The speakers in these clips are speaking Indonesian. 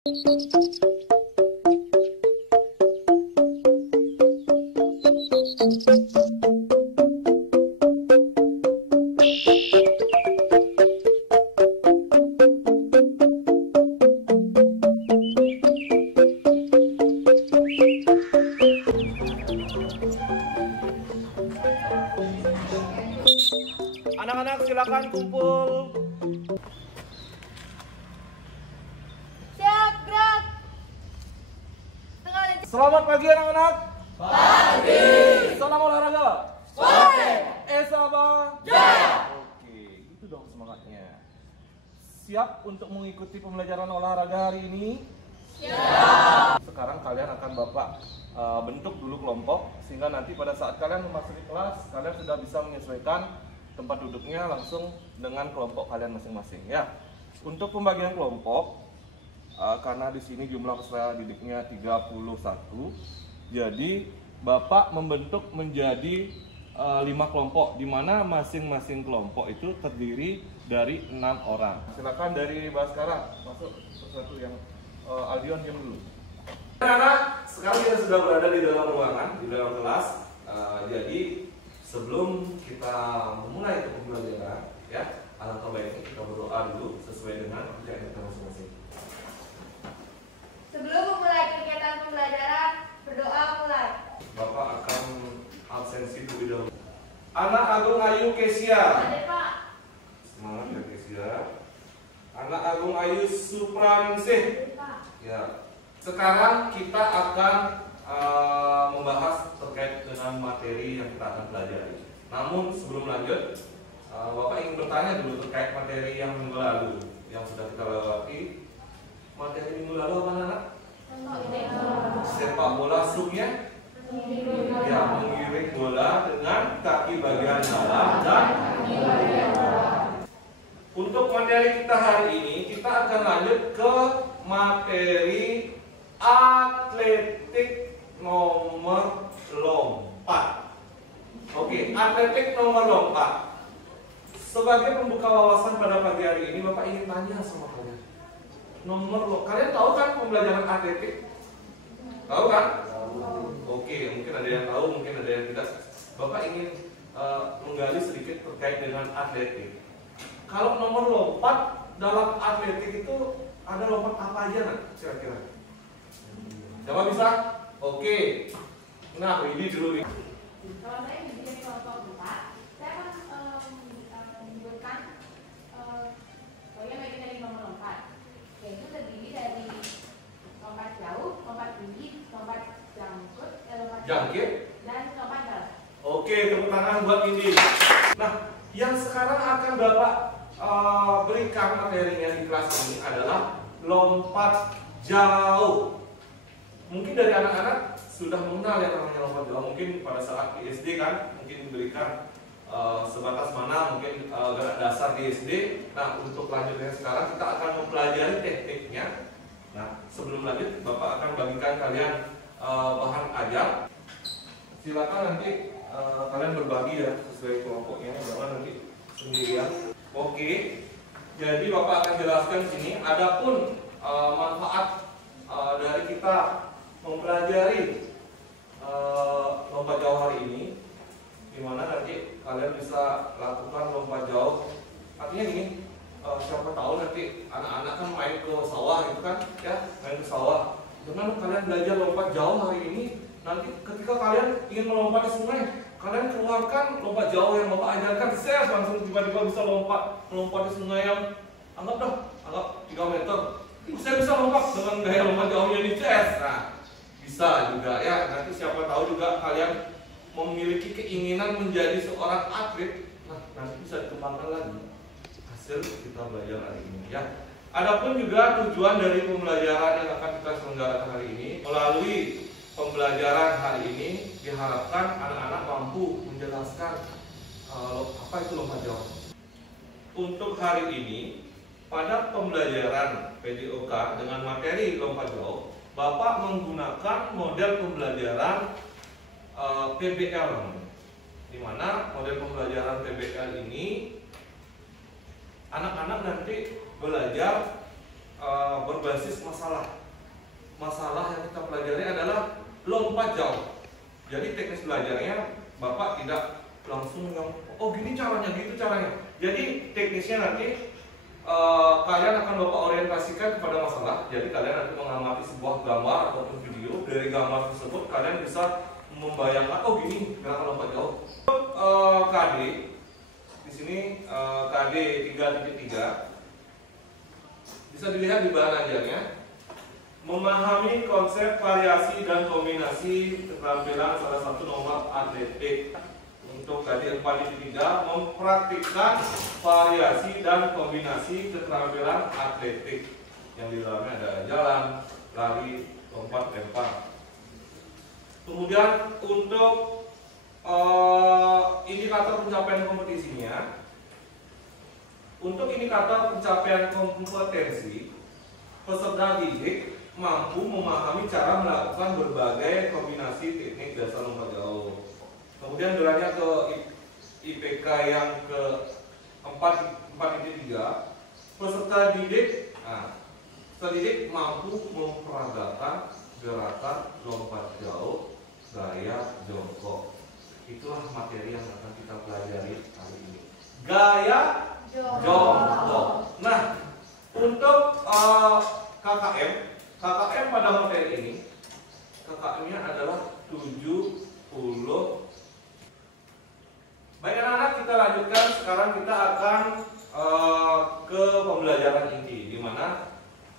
Anak-anak silakan kumpul. Siap, gerak. Selamat pagi anak-anak. Pagi. Salam olahraga. Sore. Esaba. Jaya. Oke, itu dong semangatnya. Siap untuk mengikuti pembelajaran olahraga hari ini? Siap. Sekarang kalian akan Bapak bentuk dulu kelompok, sehingga nanti pada saat kalian memasuki kelas, kalian sudah bisa menyesuaikan tempat duduknya langsung dengan kelompok kalian masing-masing ya. Untuk pembagian kelompok, karena di sini jumlah peserta didiknya 31, jadi Bapak membentuk menjadi 5 kelompok, di mana masing-masing kelompok itu terdiri dari 6 orang. Silakan dari Baskara masuk satu yang Aldion diam dulu. Anak-anak, sekarang kita sudah berada di dalam ruangan, di dalam kelas. Jadi sebelum kita memulai pembelajaran, ya, alangkah baiknya kita berdoa dulu sesuai dengan kepercayaan kita masing-masing. Sebelum memulai kegiatan pembelajaran, berdoa mulai. Bapak akan absensi terlebih dahulu. Anak Agung Ayu Kesia. Ada, Pak. Semangat ya Kesia. Anak Agung Ayu Supraningsih. Ada, Pak. Ya. Sekarang kita akan membahas terkait dengan materi yang kita akan pelajari. Namun sebelum lanjut, Bapak ingin bertanya dulu terkait materi yang minggu lalu yang sudah kita lewati. Materi minggu lalu apa anak? Sepak bola struknya? Ya, mengiring bola dengan kaki bagian dalam dan kaki bagian bawah. Untuk materi kita hari ini, kita akan lanjut ke materi atletik nomor lompat. Oke, atletik nomor lompat. Sebagai pembuka wawasan pada pagi hari ini, Bapak ingin tanya sama kalian. Kalian tahu kan pembelajaran atletik? Tahu kan? Oke, mungkin ada yang tahu, mungkin ada yang tidak. Bapak ingin menggali sedikit terkait dengan atletik. Kalau nomor lompat dalam atletik itu ada lompat apa aja nak? Kira-kira? Siapa bisa? Oke. Nah, ini dulu. Kalau saya di kelompok 4, saya akan menyebutkan yang bagian dari nomor lompat, yaitu terdiri dari lompat jauh, lompat tinggi, lompat jangkit, dan lompat dalam. Oke, tepuk tangan buat Indi. Nah, yang sekarang akan Bapak berikan materinya di kelas ini adalah lompat jauh. Mungkin dari anak-anak sudah mengenal yang namanya lompat jauh. Mungkin pada saat di SD kan, mungkin diberikan sebatas mana mungkin gerak dasar di SD. Nah, untuk lanjutnya sekarang kita akan mempelajari tekniknya. Nah, sebelum lanjut, Bapak akan bagikan kalian bahan ajar. Silakan nanti kalian berbagi ya sesuai kelompoknya, jangan nanti sendirian. Oke, jadi Bapak akan jelaskan sini. Adapun manfaat dari kita mempelajari lompat jauh hari ini, dimana nanti kalian bisa lakukan lompat jauh. Artinya gini, siapa tahu nanti anak-anak kan main ke sawah gitu kan, ya, main ke sawah. Dengan kalian belajar lompat jauh hari ini, nanti ketika kalian ingin melompat di sungai, kalian keluarkan lompat jauh yang Bapak ajarkan, saya langsung tiba-tiba bisa melompat di sungai yang anggap 3 meter. Saya bisa lompat dengan gaya lompat jauhnya di CS. Nah, bisa juga ya. Nanti siapa tahu juga kalian memiliki keinginan menjadi seorang atlet. Nah, nanti bisa dikembangkan lagi hasil kita belajar hari ini ya. Adapun juga tujuan dari pembelajaran yang akan kita selenggarakan hari ini, melalui pembelajaran hari ini diharapkan anak-anak mampu menjelaskan apa itu lompat jauh. Untuk hari ini pada pembelajaran PJOK dengan materi lompat jauh, Bapak menggunakan model pembelajaran PBL, di mana model pembelajaran PBL ini anak-anak nanti belajar berbasis masalah. Masalah yang kita pelajari adalah lompat jauh. Jadi teknis belajarnya Bapak tidak langsung yang oh gini caranya, gitu caranya. Jadi teknisnya nanti kalian akan Bapak orientasikan kepada masalah. Jadi kalian nanti mengamati sebuah gambar ataupun video. Dari gambar tersebut kalian bisa membayangkan oh gini gerakan lompat jauh. KD di sini KD 3.3 bisa dilihat di bahan ajarnya. Memahami konsep variasi dan kombinasi keterampilan salah satu nomor atletik. Untuk KD 4.3 mempraktikkan variasi dan kombinasi keterampilan atletik yang di dalamnya ada jalan, lari, lompat, lempar. Kemudian untuk indikator pencapaian kompetisinya, untuk indikator pencapaian kompetensi, peserta didik mampu memahami cara melakukan berbagai kombinasi teknik dasar lompat jauh. Kemudian berlanjut ke IPK yang ke 4.3, peserta didik mampu memperagakan gerakan lompat jauh gaya jongkok. Itulah materi yang akan kita pelajari hari ini. Gaya jongkok. Nah, untuk KKM pada materi ini, KKM-nya adalah 70. Baik anak-anak, kita lanjutkan. Sekarang kita akan ke pembelajaran inti, di mana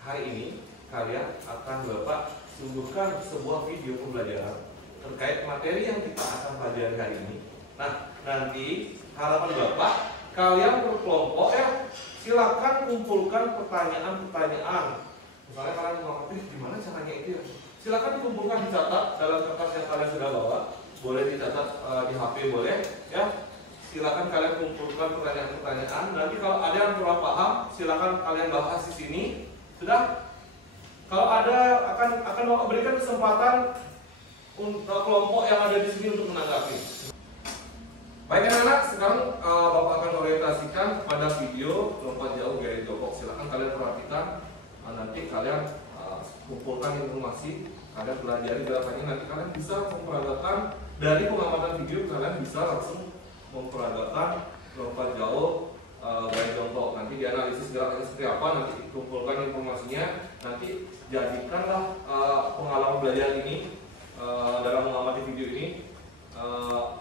hari ini kalian akan Bapak sungguhkan sebuah video pembelajaran terkait materi yang kita akan pelajari hari ini. Nah, nanti harapan Bapak kalian berkelompok silakan kumpulkan pertanyaan-pertanyaan. Misalnya kalian mengerti gimana caranya itu ya. Silakan dikumpulkan, dicatat dalam kertas yang kalian sudah bawa. Boleh dicatat di HP boleh ya. Silakan kalian kumpulkan pertanyaan-pertanyaan. Nanti kalau ada yang kurang paham, silakan kalian bahas di sini. Sudah? Kalau ada akan Bapak berikan kesempatan untuk kelompok yang ada di sini untuk menanggapi. Baik anak-anak, sekarang Bapak akan orientasikan pada video lompat jauh gaya jongkok. Silakan kalian perhatikan. Nanti kalian kumpulkan informasi, kalian pelajari gerakannya. Nanti kalian bisa memperagakan dari pengamatan video. Kalian bisa langsung memperagakan lompat jauh gaya jongkok. Nanti dianalisis gerakannya seperti apa. Nanti kumpulkan informasinya. Nanti jadikanlah pengalaman belajar ini dalam mengamati video ini.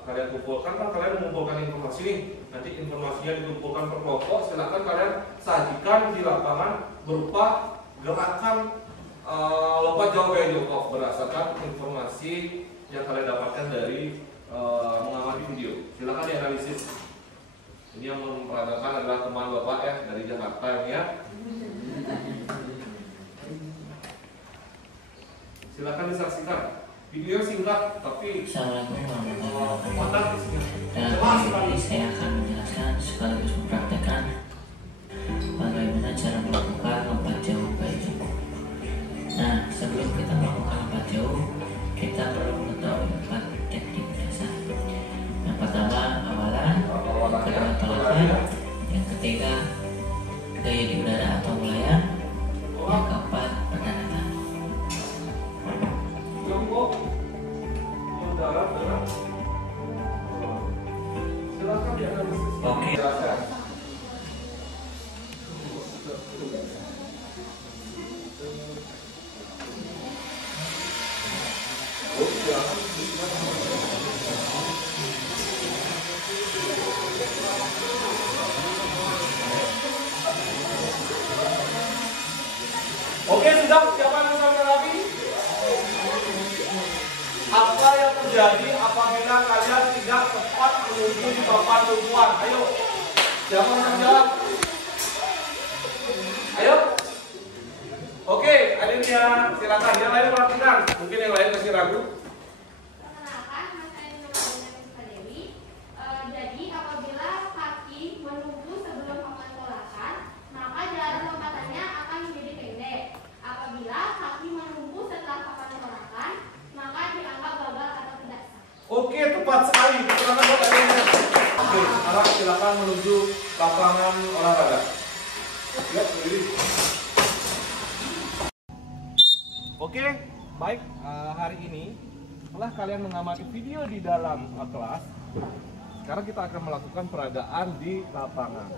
Kalian kumpulkan, kan kalian mengumpulkan informasi nih. Nanti informasinya dikumpulkan per kelompok. Silahkan kalian sajikan di lapangan berupa gerakan lompat jauh gaya jongkok berdasarkan informasi yang kalian dapatkan dari mengamati video. Silahkan dianalisis. Ini yang memperagakan adalah teman Bapak ya dari Jakarta ya. Silahkan disaksikan. Video singkat tapi padat isinya. Dalam video ini saya akan menjelaskan sekaligus mempraktekkan bagaimana cara melakukan lompat jauh gaya jongkok. Nah, sebelum kita melakukan lompat jauh, kita perlu mengetahui 4 teknik dasar. Yang pertama, awalan, kedua telapak, yang ketiga gaya di udara atau melayang, yang keempat pendaratan. Jongkok mendarat dengan silakan dianalisis. Oke. Oke, sudah. Siapa yang bisa menanggapi? Apa yang terjadi apabila kalian tidak tepat menuju di papan tumpuan? Ayo, siapa yang menjawab? Ayo. Oke, adiknya silakan. Yang lain perhatikan. Mungkin yang lain masih ragu. Perkenalkan, Mas Ain namanya Rizka Dewi. Jadi apabila kaki menunggu sebelum papan tolakan, maka jarak lompatannya akan menjadi pendek. Apabila kaki menunggu setelah papan tolakan, maka dianggap gagal atau tidak sah. Oke, tepat sekali. Silakan buat adiknya. Oke, sekarang silakan menuju lapangan olahraga. Lihat berdiri. Oke, baik. Hari ini setelah kalian mengamati video di dalam kelas, sekarang kita akan melakukan peragaan di lapangan.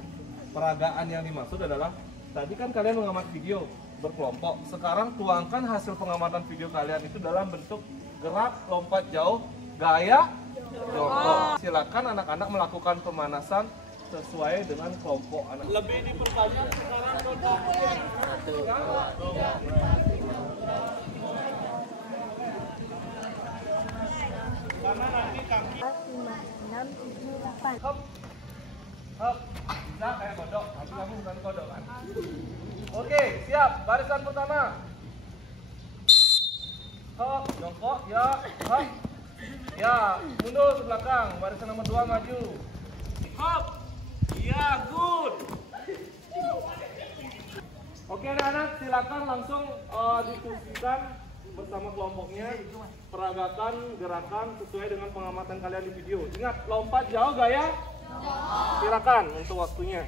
Peragaan yang dimaksud adalah tadi kan kalian mengamati video berkelompok. Sekarang tuangkan hasil pengamatan video kalian itu dalam bentuk gerak, lompat jauh, gaya jongkok. Silakan anak-anak melakukan pemanasan sesuai dengan kelompok anak. Lebih diperbanyak sekarang kontaknya. 1, 2, 3. Karena nanti kaki 5, 6, 7, 8. hop, bisa kayak kodok. Nanti kamu bukan kodok kan? Oke, siap. Barisan pertama. Hop, jongkok, ya, hop. Ya, mundur ke belakang. Barisan nomor 2 maju. Hop. Ya, good. Oke anak-anak, silakan langsung diskusikan bersama kelompoknya. Peragakan gerakan sesuai dengan pengamatan kalian di video. Ingat, lompat jauh gaya. Silakan untuk waktunya.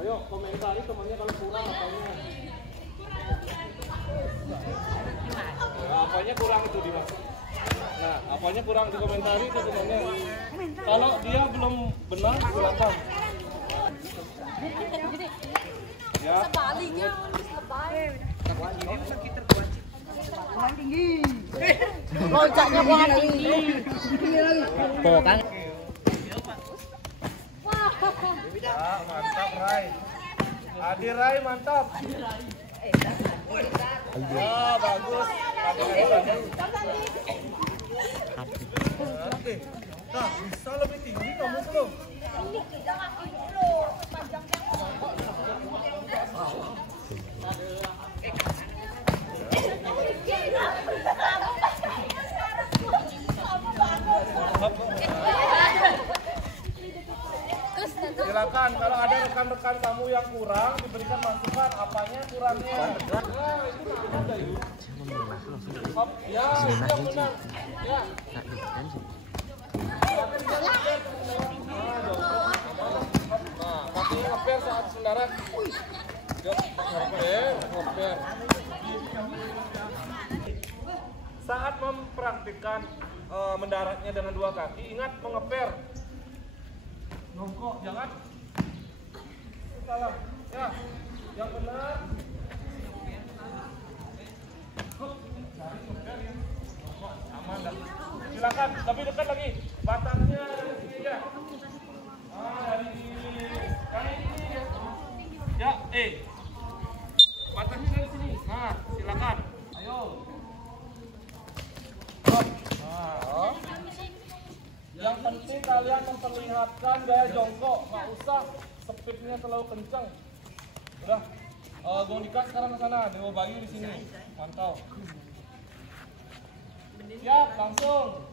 Ayo komentari temannya kalau kurang apanya. Apanya kurang itu dimaksud. Nah, apanya kurang dikomentari itu temannya. Kalau dia belum benar silakan. Ya. Loncatnya kuat tinggi. Kan? Ya, mantap Rai. Adi Rai mantap. Ya, bagus. Oke. Nah, bisa lebih tinggi kamu belum? Silakan, kalau ada rekan-rekan kamu yang kurang diberikan masukan apanya kurangnya. Nah, itu ada yuk. Hop, ya, yang benar. Ya. Nah, kaki ngeper saat sendaran. Ngeper. Saat mempraktikkan mendaratnya dengan 2 kaki, ingat mengeper. Nongkok, jangan salah. Ya, yang benar. Cari ngeper ya. Nongkok, aman dah. Silakan, tapi dekat lagi. Batangnya dari sini ya. Dari sini ya. Ya, batangnya dari sini. Nah, silakan. Ayo. Yang penting kalian memperlihatkan gaya jongkok, nggak usah speednya terlalu kencang. Udah, Gondika sekarang ke sana, Dewa Bayu di sini, mantau. Siap, langsung.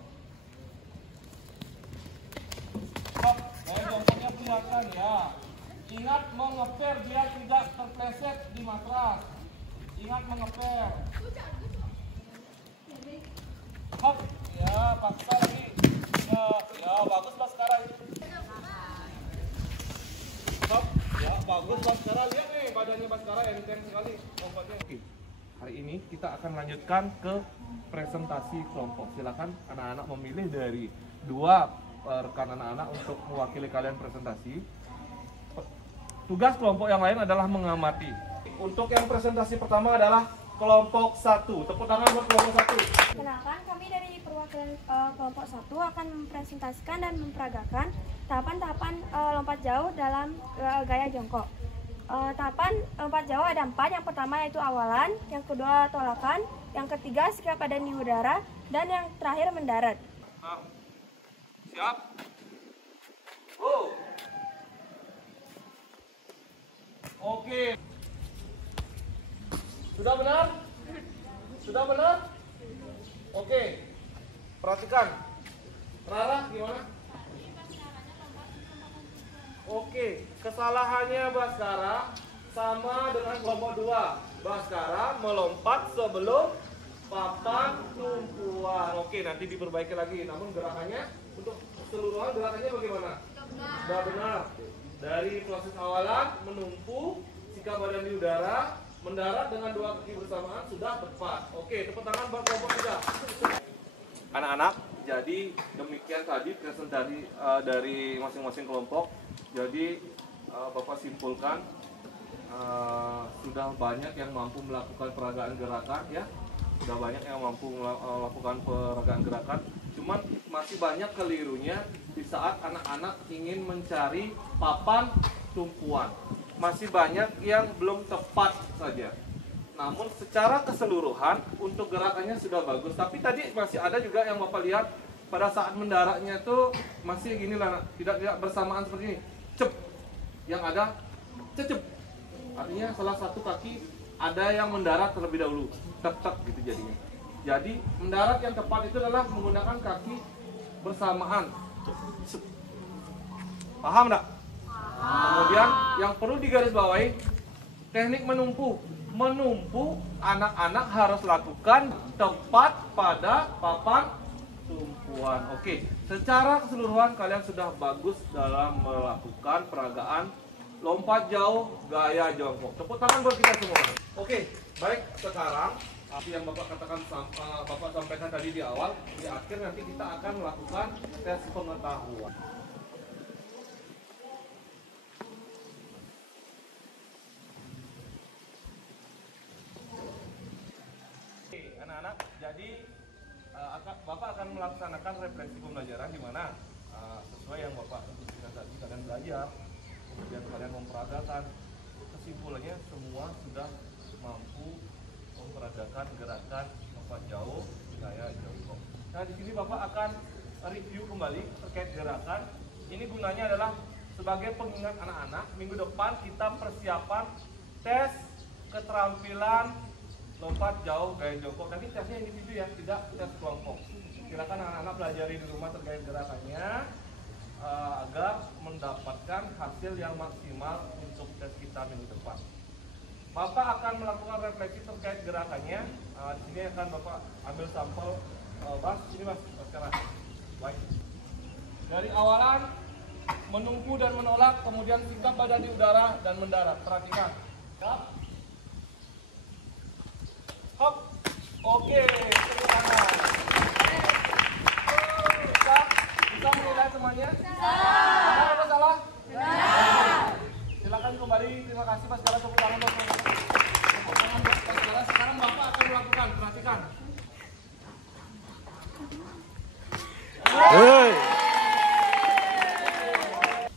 Hop, gaya jongkoknya kelihatan ya. Ingat mengeper biar tidak terpleset di matras. Ingat mengeper. Hop, ya paksa lagi. Ya bagus Mas sekarang. Hop, ya bagus Mas sekarang. Lihat nih badannya Mas sekarang enteng sekali lompatnya. Oke, hari ini kita akan lanjutkan ke presentasi kelompok. Silakan anak-anak memilih dari 2 rekan anak-anak untuk mewakili kalian presentasi. Tugas kelompok yang lain adalah mengamati. Untuk yang presentasi pertama adalah kelompok 1. Tepuk tangan buat kelompok 1. Kenalkan, kami dari perwakilan kelompok 1 akan mempresentasikan dan memperagakan tahapan-tahapan lompat jauh dalam gaya jongkok. Tahapan lompat jauh ada 4. Yang pertama yaitu awalan, yang kedua tolakan, yang ketiga sikap badan di udara, dan yang terakhir mendarat. Nah, siap. Oke. Sudah benar? Sudah benar? Oke. Perhatikan. Rara gimana? Oke, kesalahannya Baskara sama dengan kelompok 2. Baskara melompat sebelum papan tumpuan. Oke, nanti diperbaiki lagi. Namun gerakannya untuk keseluruhan gerakannya bagaimana? Sudah benar. Dari proses awalan menumpu, sikap badan di udara, mendarat dengan 2 kaki bersamaan sudah tepat. Oke, tepuk tangan buat kelompok 3. Anak-anak, jadi demikian tadi presentasi dari masing-masing kelompok. Jadi Bapak simpulkan sudah banyak yang mampu melakukan peragaan gerakan ya. Sudah banyak yang mampu melakukan peragaan gerakan. Cuman masih banyak kelirunya di saat anak-anak ingin mencari papan tumpuan. Masih banyak yang belum tepat saja. Namun secara keseluruhan untuk gerakannya sudah bagus. Tapi tadi masih ada juga yang Bapak lihat pada saat mendaratnya tuh masih gini lah, tidak bersamaan seperti ini. Cep. Yang ada cecep. Artinya salah satu kaki ada yang mendarat terlebih dahulu. Tek-tek gitu jadinya. Jadi mendarat yang tepat itu adalah menggunakan kaki bersamaan. Paham enggak? Kemudian yang perlu digarisbawahi teknik menumpu. Menumpu anak-anak harus lakukan tepat pada papan tumpuan. Oke, secara keseluruhan kalian sudah bagus dalam melakukan peragaan lompat jauh gaya jongkok. Tepuk tangan buat kita semua. Oke, baik, sekarang apa yang Bapak katakan, Bapak sampaikan tadi di awal, di akhir nanti kita akan melakukan tes pengetahuan. Oke, anak-anak, jadi Bapak akan melaksanakan refleksi pembelajaran di mana sesuai yang Bapak sebutkan tadi, kalian belajar, kemudian kalian memperagakan. Kesimpulannya semua sudah mampu memperagakan gerakan lompat jauh gaya jongkok. Nah, di sini Bapak akan review kembali terkait gerakan. Ini gunanya adalah sebagai pengingat anak-anak. Minggu depan kita persiapan tes keterampilan lompat jauh gaya jongkok. Tapi tesnya individu ya, tidak tes kelompok. Silakan anak-anak pelajari di rumah terkait gerakannya agar mendapatkan hasil yang maksimal untuk tes kita minggu depan. Bapak akan melakukan refleksi terkait gerakannya. Di sini akan Bapak ambil sampel. Mas, ini Mas, sekarang. Baik. Dari awalan menumpu dan menolak, kemudian sikap badan di udara dan mendarat. Perhatikan. Siap. Hop. Oke, tepuk tangan. Bisa menilai semuanya? Benar atau salah? Benar. Silakan kembali. Terima kasih Mas. Sekarang tepuk tangan buat sekarang Bapak akan melakukan. Perhatikan.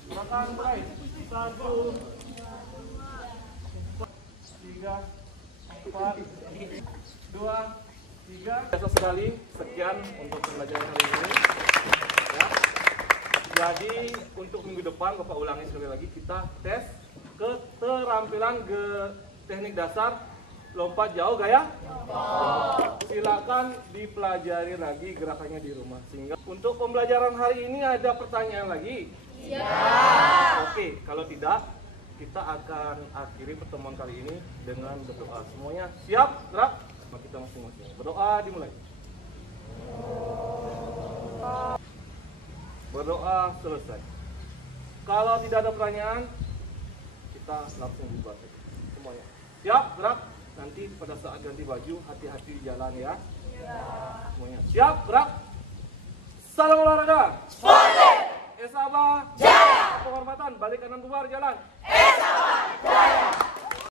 Silakan mulai. 1, 3, 4, 2, 3. Biasa sekali. Sekian untuk pembelajaran hari ini. Ya. Jadi untuk minggu depan Bapak ulangi sekali lagi, kita tes keterampilan teknik dasar lompat jauh gaya. Silakan dipelajari lagi gerakannya di rumah. Sehingga untuk pembelajaran hari ini ada pertanyaan lagi? Ya. Oke, kalau tidak kita akan akhiri pertemuan kali ini dengan berdoa. Semuanya siap? Gerak? Kita masing-masing. Berdoa dimulai. Berdoa selesai. Kalau tidak ada pertanyaan, kita langsung bubar semuanya. Siap, gerak. Nanti pada saat ganti baju, hati-hati di jalan ya. Semuanya siap, gerak. Salam olahraga. Sportif. Esaba. Jaya. Penghormatan. Balik kanan bubar jalan.